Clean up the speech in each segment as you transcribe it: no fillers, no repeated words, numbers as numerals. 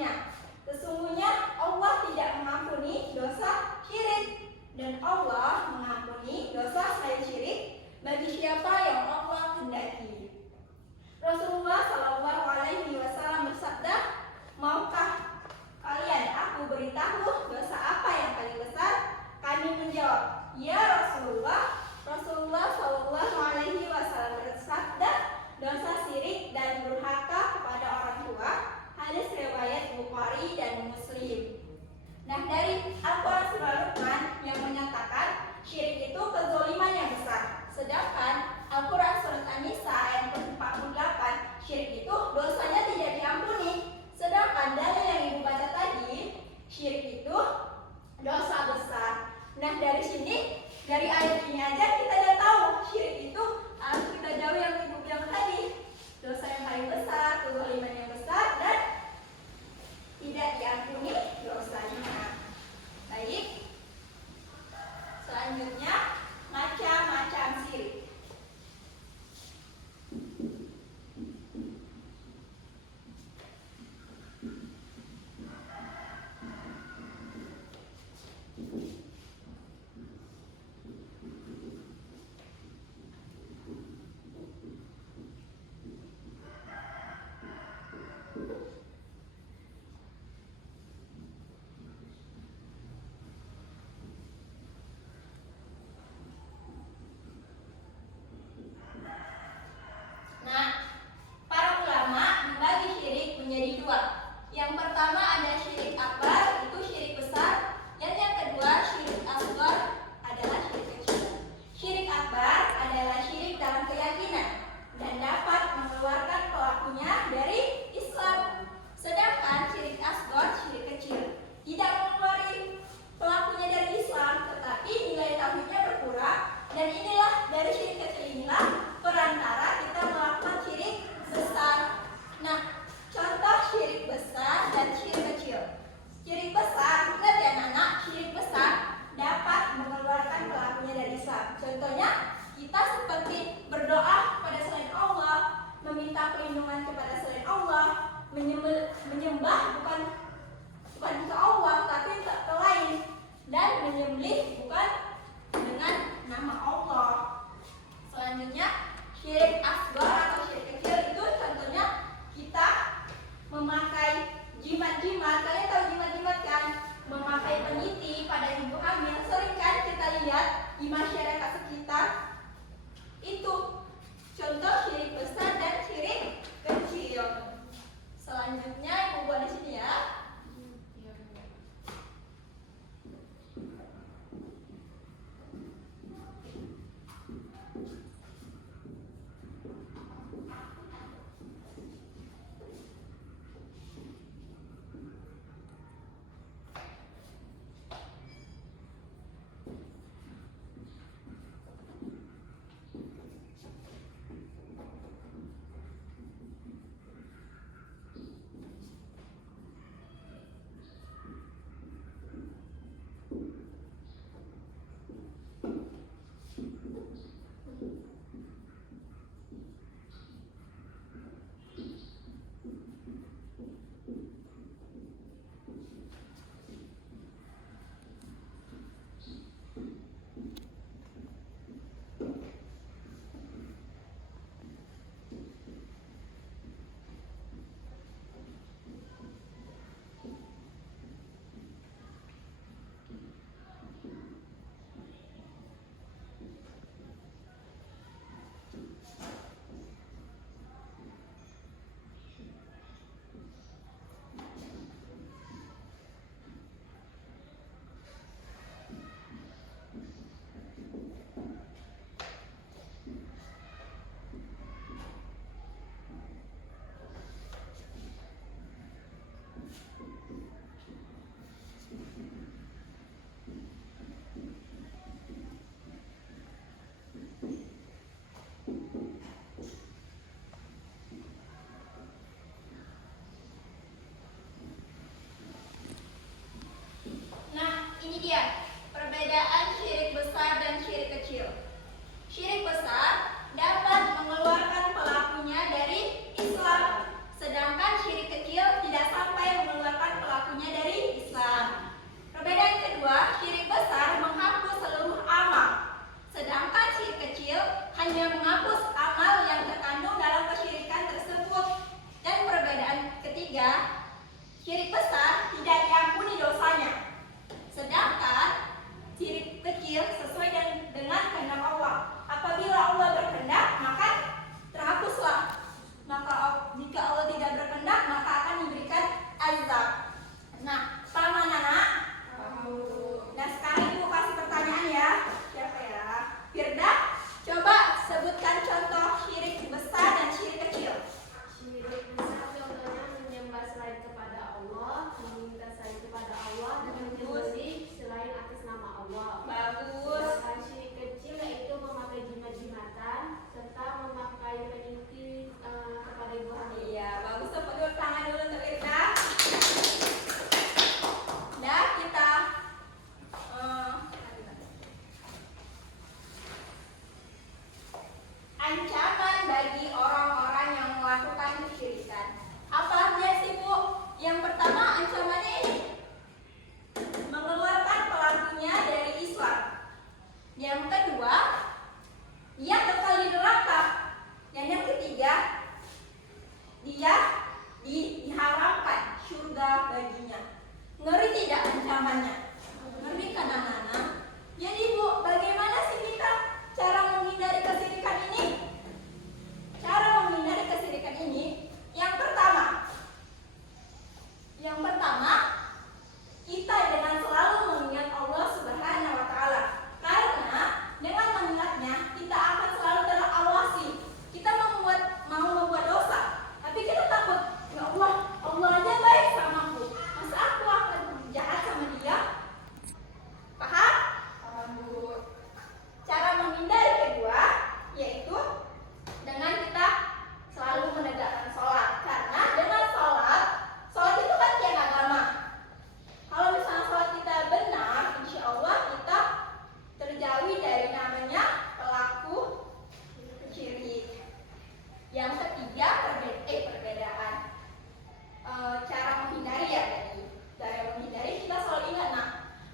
mengampuninya. Sesungguhnya Allah tidak mengampuni dosa syirik, dan Allah mengampuni dosa selain syirik bagi siapa yang Allah kehendaki. Rasulullah Shallallahu Alaihi Wasallam bersabda, maukah kalian aku beritahu dosa apa yang paling besar? Kami menjawab, ya Rasulullah. Rasulullah Shallallahu Alaihi Wasallam bersabda, dosa syirik dan durhaka kepada orang tua. Hadis riwayat Bukhari dan Muslim. Nah, dari Al-Quran Surah Luqman yang menyatakan syirik itu kezaliman yang besar. Sedangkan Al-Quran Surat An-Nisa ayat 48, syirik itu dosanya tidak diampuni. Sedangkan dalil yang ibu baca tadi, syirik itu dosa besar. Nah, dari sini, dari ayat ini aja kita udah tahu syirik itu harus kita jauhi yang ibu bilang tadi. Dosa yang paling besar, kezaliman yang besar, dan tidak diampuni dosanya. Baik. Selanjutnya, macam-macam syirik. tidak diampuni dosanya. Sedangkan syirik kecil sesuai dengan kehendak Allah. Apabila Allah berkehendak, maka terhapuslah. Maka jika Allah tidak berkehendak, maka akan diberikan azab. Nah, paham anak-anak? Nah, sekarang Ibu kasih pertanyaan ya. Siapa ya? Firda, coba sebutkan contoh syirik besar dan syirik kecil. Syirik besar contohnya menyembah selain kepada Allah, meminta selain kepada Allah, dan menyembelih selain atas nama Allah. Bagus. Sedangkan syirik kecil yaitu memakai jimat-jimatan serta memakai peniti kepada ibu hamil. Iya, bagus. Tepuk tangan dulu untuk Firda. Nah, kita ancaman bagi orang-orang yang melakukan kesyirikan. Apa artinya sih, Bu? Yang pertama, ancamannya ini mengeluarkan pelakunya dari Islam. Yang kedua, dia kekal di neraka. Dan yang ketiga, dia diharamkan surga baginya. Ngeri tidak ancamannya? Ngeri kan anak-anak? Jadi Bu, bagaimana sih kita cara menghindari kesyirikan ini? Cara menghindari kesyirikan ini, yang pertama, kita dengan selalu mengingat Allah Subhanahu wa Ta'ala. Karena dengan mengingatnya, kita akan selalu terawasi. Kita mau membuat dosa, tapi kita takut, ya Allah aja baik sama aku, masa aku akan jahat sama dia? Paham? Paham, Bu. Cara menghindari kedua yaitu dengan kita selalu menegakkan sholat. Karena dengan sholat itu kan tiang agama. Kalau misalnya sholat kita benar, insya Allah kita terjauhi dari namanya pelaku syirik. Yang ketiga, perbedaan cara menghindari ya tadi. Cara menghindari kita selalu ingat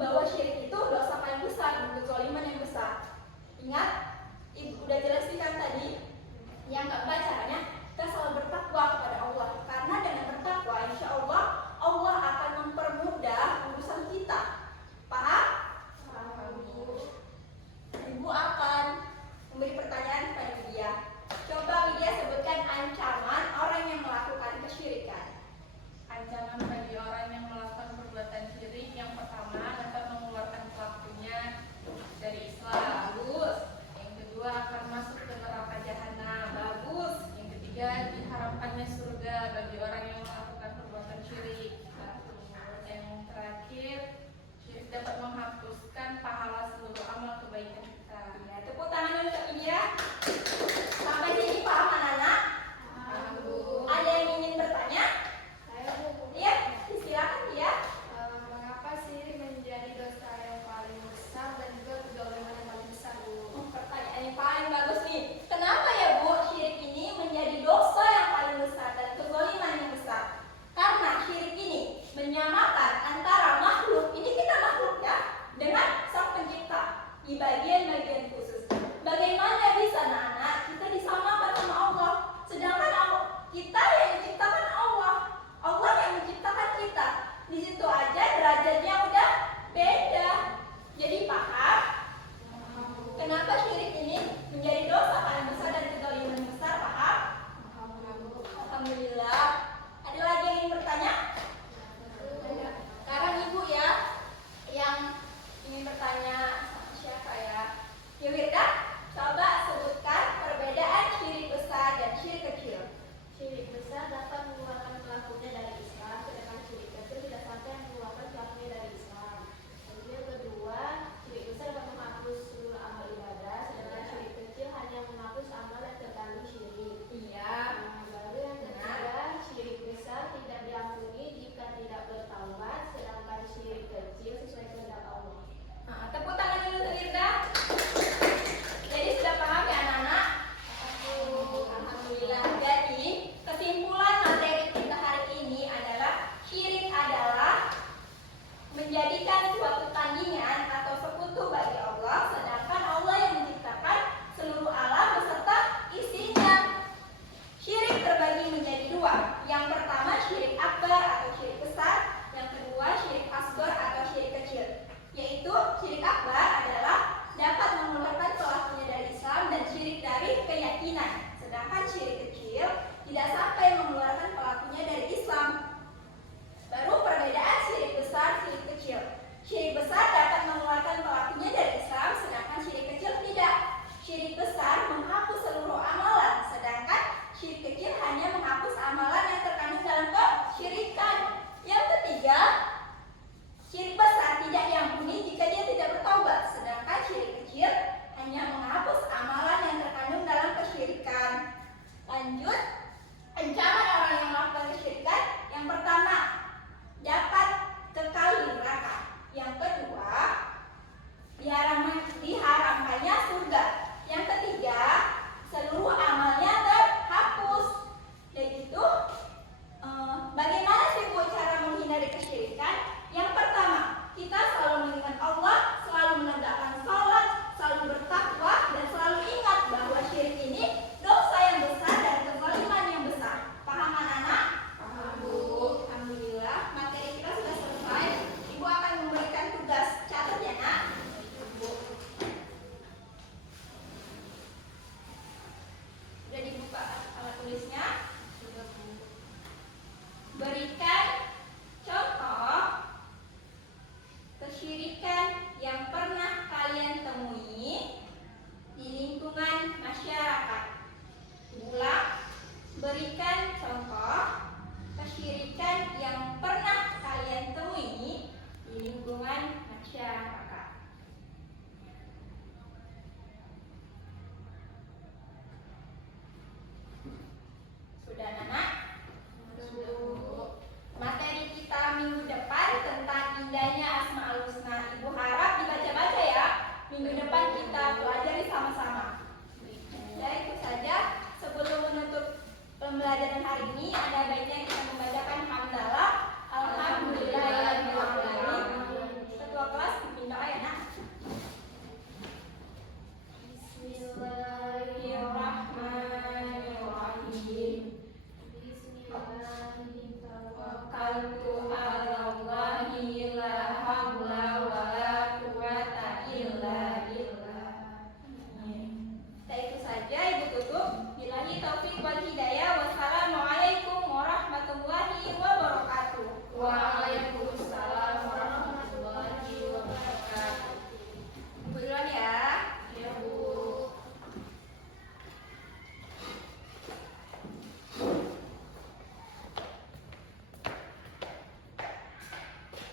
bahwa syirik itu dosa paling besar, bentuk kezaliman yang besar. Ingat, Ibu udah jelaskan tadi. Yang keempat caranya, kita selalu bertakwa kepada Allah. Karena dengan bertakwa, insya Allah Allah akan mempermudah urusan kita. Paham? Paham, Bu. Ibu akan memberi pertanyaan kepada Widya. Coba Widya sebutkan ancaman orang yang melakukan kesyirikan. Ancaman bagi orang yang melakukan perbuatan syirik, yang pertama dapat mengeluarkan pelakunya dari Islam. Bagus. Yang kedua akan masuk ke neraka jahanam. Bagus. Yang ketiga diharamkannya surga bagi orang yang melakukan perbuatan syirik. Yang terakhir, syirik dapat menghapuskan pahala seluruh amal kebaikan kita. Ya, tepuk tangan dulu untuk Widya. Sampai sini paham anak-anak? Paham, Bu. Ada yang ingin bertanya? Saya Bu, Iya, silakan ya. mengapa syirik menjadi dosa yang paling besar dan juga kezaliman yang paling besar, Bu? Pertanyaan yang paling bagus nih. Kenapa ya Bu syirik ini menjadi dosa yang paling besar dan kezaliman yang besar? Karena syirik ini menyamakan antara makhluk, ini kita makhluk ya, dengan Sang Pencipta di bagian-bagian khusus. Bagaimana bisa anak-anak kita disamakan sama Allah? Sedangkan kita yang menciptakan Allah, Allah yang menciptakan kita. Di situ aja derajatnya udah beda. Jadi paham? Kenapa syirik ini menjadi dosa paling besar dan kezaliman yang besar? Paham? Alhamdulillah. Ada lagi yang ingin bertanya? Sekarang Ibu ya yang ingin bertanya sama siapa ya? Ya Wirda, coba sebutkan perbedaan syirik besar dan syirik kecil. Syirik besar dapat mengeluarkan pelakunya dari Islam, sedangkan syirik kecil tidak sampai mengeluarkan pelakunya dari Islam. Kemudian yang kedua, syirik besar dapat menghapus seluruh amal ibadah, sedangkan syirik kecil hanya menghapus amal yang terkandung syirik. Iya. Lalu yang ketiga, syirik besar tidak diampuni jika tidak bertaubat, sedangkan syirik kecil sesuai kehendak Allah. Tepuk tangan dulu untuk Wirda. Jadi sudah paham ya anak-anak? Alhamdulillah. Jadi kesimpulan materi kita hari ini adalah syirik adalah menjadikan suatu tandingan atau sekutu bagi Allah, sedangkan Allah yang menciptakan seluruh alam beserta isinya. Syirik terbagi menjadi dua. Yang pertama syirik akbar atau syirik besar, yang kedua kebaikan